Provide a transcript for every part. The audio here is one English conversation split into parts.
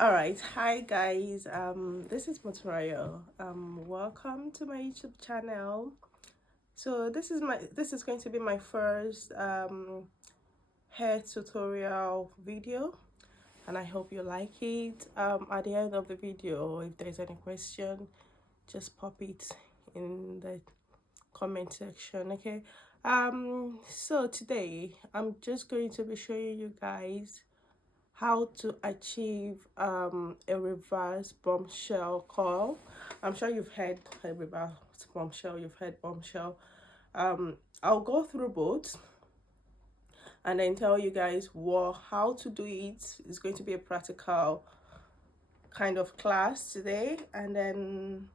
All right, hi guys. This is Motorayo. Welcome to my YouTube channel. So this is going to be my first hair tutorial video, and I hope you like it. At the end of the video, if there's any question, just pop it in the comment section. Okay. So today I'm just going to be showing you guys how to achieve a reverse bombshell curl. I'm sure you've heard a reverse bombshell, you've heard bombshell. I'll go through both and then tell you guys how to do it. It's going to be a practical kind of class today, and then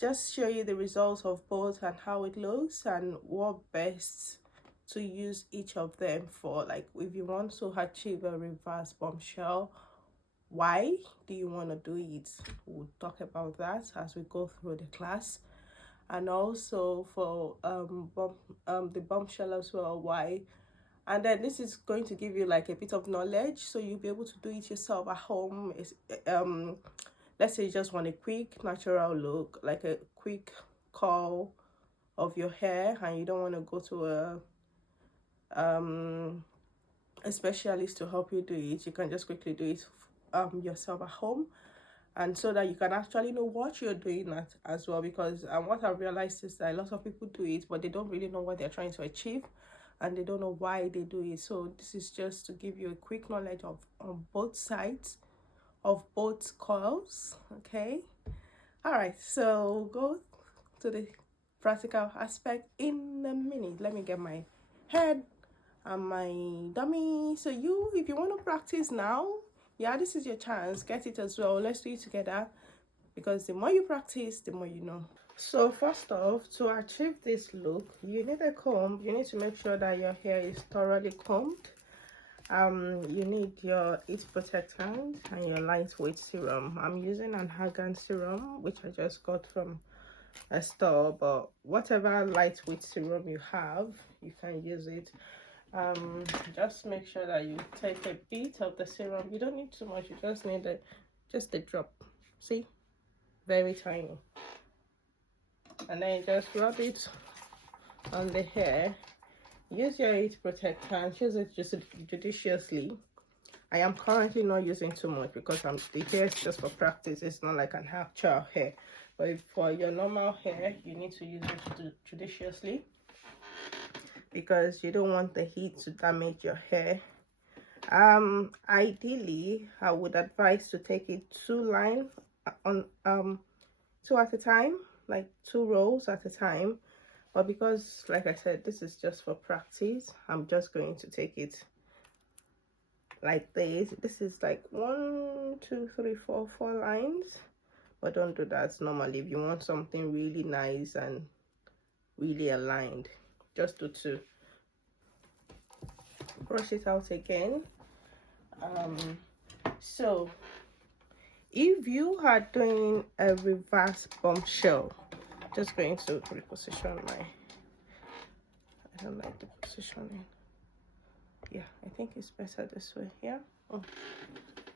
just show you the results of both and how it looks and what best to use each of them for. Like if you want to achieve a reverse bombshell, why do you want to do it? We'll talk about that as we go through the class. And also for the bombshell as well, why. And then this is going to give you like a bit of knowledge, so you'll be able to do it yourself at home. Let's say you just want a quick natural look, like a quick curl of your hair, and you don't want to go to a specialist to help you do it. You can just quickly do it yourself at home, and so that you can actually know what you're doing as well. Because what I've realized is that a lot of people do it, but they don't really know what they're trying to achieve, and they don't know why they do it. So this is just to give you a quick knowledge of on both sides of both curls. Okay, all right, so go to the practical aspect in a minute. Let me get my head and my dummy. So if you want to practice now, yeah, this is your chance. Get it as well. Let's do it together, because the more you practice, the more you know. So first off, to achieve this look, you need a comb. You need to make sure that your hair is thoroughly combed. You need your heat protectant and your lightweight serum. I'm using an argan serum, which I just got from a store, but whatever lightweight serum you have, you can use it. Just make sure that you take a bit of the serum. You don't need too much, you just need just a drop. See, very tiny. And then you just rub it on the hair. Use your heat protectant, use it just judiciously. I am currently not using too much because the hair is just for practice. It's not like an actual hair, but if for your normal hair, you need to use it judiciously, because you don't want the heat to damage your hair. Ideally, I would advise to take it two at a time, like 2 rows at a time. But because, like I said, this is just for practice, I'm just going to take it like this. This is like 1 2 3 4 lines, but don't do that normally. If you want something really nice and really aligned, just do 2. Brush it out again. So if you are doing a reverse bombshell, just going to reposition I don't like the positioning. Yeah, I think it's better this way. Yeah.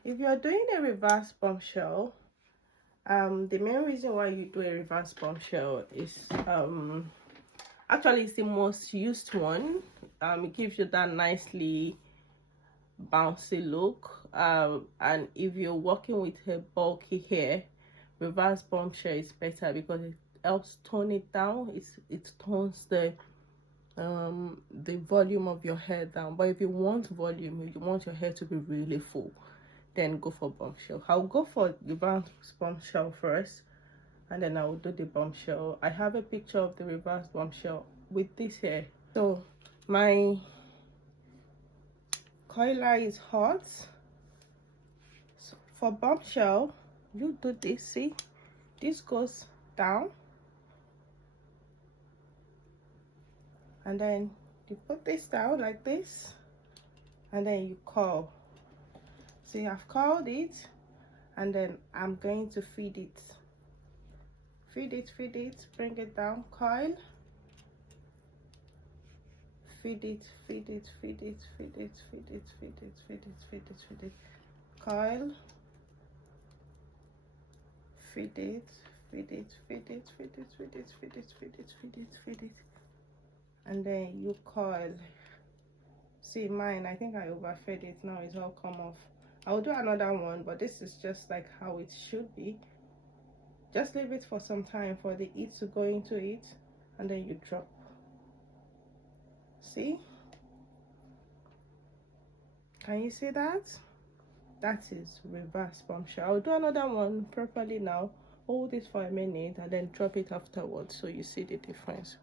If you're doing a reverse bombshell, the main reason why you do a reverse bombshell is actually it's the most used one. It gives you that nicely bouncy look, and if you're working with a bulky hair, reverse bombshell is better because it helps tone it down. It tones the volume of your hair down. But if you want volume, if you want your hair to be really full, then go for bombshell. I'll go for the bombshell first, and then I will do the bombshell. I have a picture of the reverse bombshell with this hair. So my coiler is hot. So for bombshell, you do this. See, this goes down, and then you put this down like this, and then you curl. See, I've curled it, and then I'm going to feed it, bring it down, coil, feed it, coil, feed it, feed it, feed it, feed it, feed it, feed it, feed it, feed it, feed it, and then you coil. See mine, I think I overfed it, now it's all come off. I'll do another one, but this is just like how it should be. Just leave it for some time for the heat to go into it, and then you drop. See, can you see that? That is reverse bombshell. I'll do another one properly now. Hold it for a minute and then drop it afterwards so you see the difference.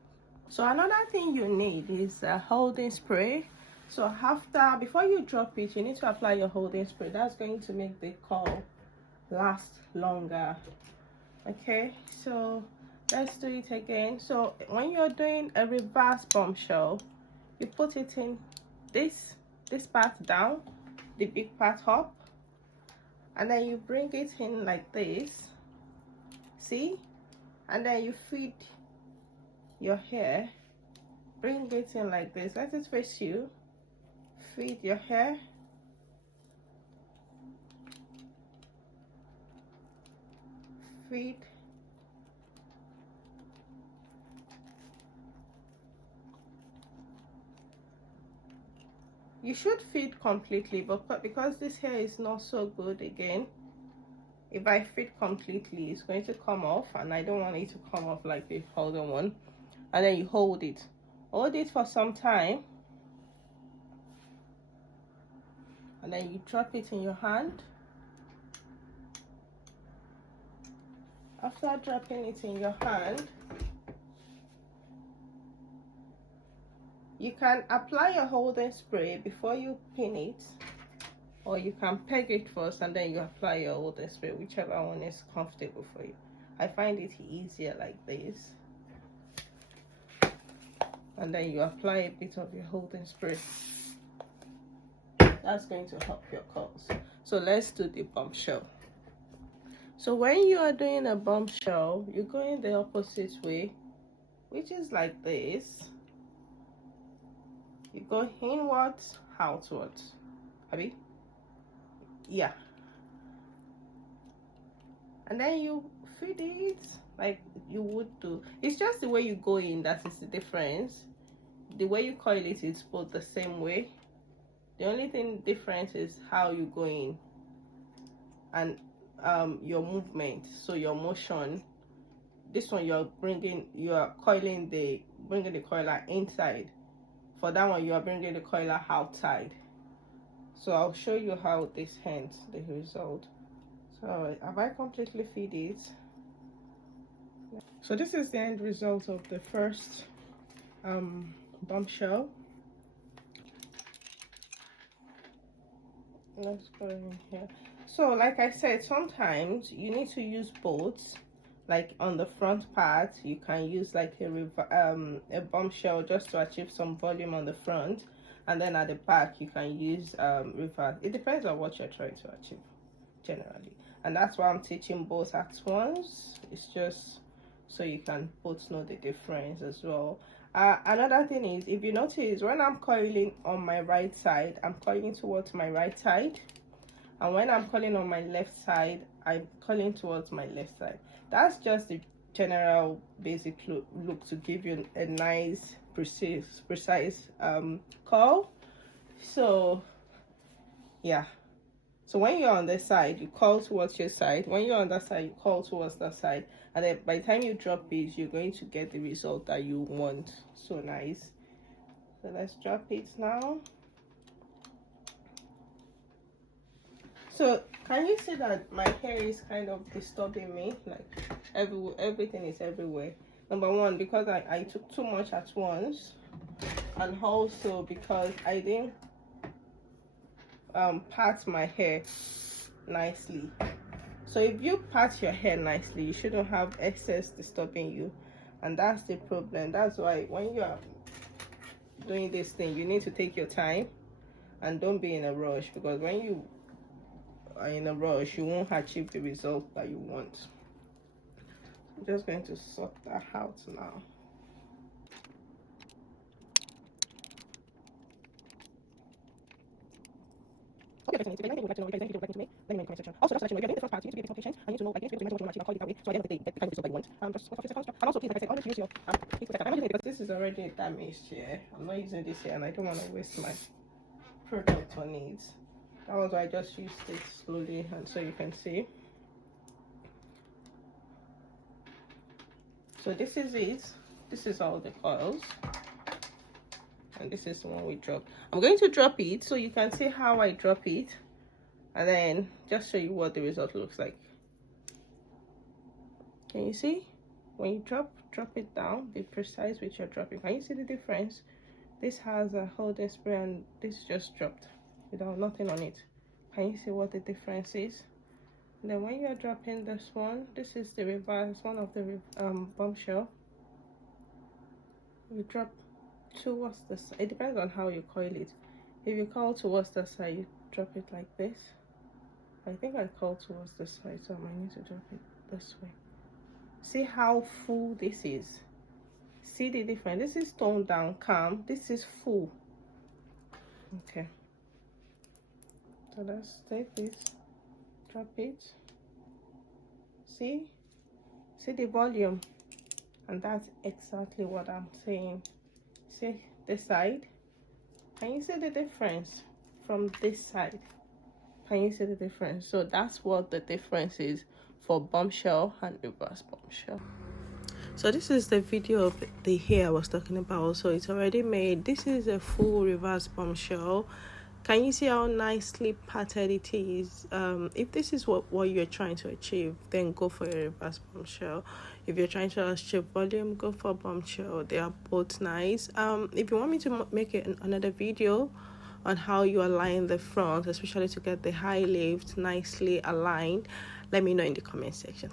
So another thing you need is a holding spray. So before you drop it, you need to apply your holding spray. That's going to make the curl last longer. Okay, so let's do it again. So when you're doing a reverse bombshell, you put it in this part down, the big part up, and then you bring it in like this. See, and then you feed your hair, bring it in like this, let it face you, feed your hair, feed, you should feed completely, but because this hair is not so good, again, if I feed completely, it's going to come off, and I don't want it to come off like the other one. And then you hold it for some time, and then you drop it in your hand. After dropping it in your hand, you can apply your holding spray before you pin it, or you can peg it first and then you apply your holding spray, whichever one is comfortable for you. I find it easier like this, and then you apply a bit of your holding spray. That's going to help your curls. So let's do the bombshell. So when you are doing a bombshell, you go in the opposite way, which is like this. You go inwards, outwards. Abby? Yeah. And then you feed it like you would do. It's just the way you go in that is the difference. The way you coil it is both the same way. The only thing different is how you go in and your movement. So your motion, this one you're bringing the coiler inside. For that one you are bringing the coiler outside. So I'll show you how this ends, the result. So have I completely feed it? So this is the end result of the first bombshell. Let's go in here. So like I said, sometimes you need to use both. Like on the front part, you can use like a bombshell just to achieve some volume on the front, and then at the back you can use reverse. It depends on what you're trying to achieve generally, and that's why I'm teaching both at once. It's just so you can both know the difference as well. Another thing is, if you notice, when I'm coiling on my right side, I'm coiling towards my right side, and when I'm coiling on my left side, I'm coiling towards my left side. That's just the general basic look to give you a nice precise curl. So yeah, so when you're on this side, you curl towards your side. When you're on that side, you curl towards that side, and then by the time you drop it, you're going to get the result that you want. So nice. So let's drop it now. So can you see that my hair is kind of disturbing me? Like everything is everywhere. Number one, because I took too much at once, and also because I didn't part my hair nicely. So if you part your hair nicely, you shouldn't have excess disturbing you, and that's the problem. That's why when you are doing this thing, you need to take your time and don't be in a rush, because when you are in a rush, you won't achieve the result that you want. I'm just going to sort that out now. Okay, anything you'd like to know, if there's anything you'd like to make, let me know in the comment section. Also, just to let you know, if you're doing the first part, you need to be a bit more patient. I need to know, like, if you're doing what you want to achieve, This is already damaged here. I'm not using this here, and I don't want to waste my product on it. That was why I just used it slowly, and so you can see. So this is it. This is all the coils, and this is the one we drop. I'm going to drop it so you can see how I drop it, and then just show you what the result looks like. Can you see? When you drop it down, be precise with your dropping. Can you see the difference? This has a holding spray and this just dropped without nothing on it. Can you see what the difference is? And then when you're dropping this one, this is the reverse, one of the bombshell. You drop towards the side. It depends on how you coil it. If you coil towards the side, you drop it like this. I think I coil towards the side, so I might need to drop it this way. See how full this is. See the difference. This is toned down, calm. This is full. Okay, so let's take this, drop it. See the volume, and that's exactly what I'm saying. See this side. Can you see the difference from this side? Can you see the difference? So that's what the difference is for bombshell and reverse bombshell. So this is the video of the hair I was talking about. So it's already made. This is a full reverse bombshell. Can you see how nicely patterned it is? If this is what you're trying to achieve, then go for a reverse bombshell. If you're trying to achieve volume, go for bombshell. They are both nice. If you want me to make another video on how you align the front, especially to get the high lift nicely aligned, let me know in the comment section.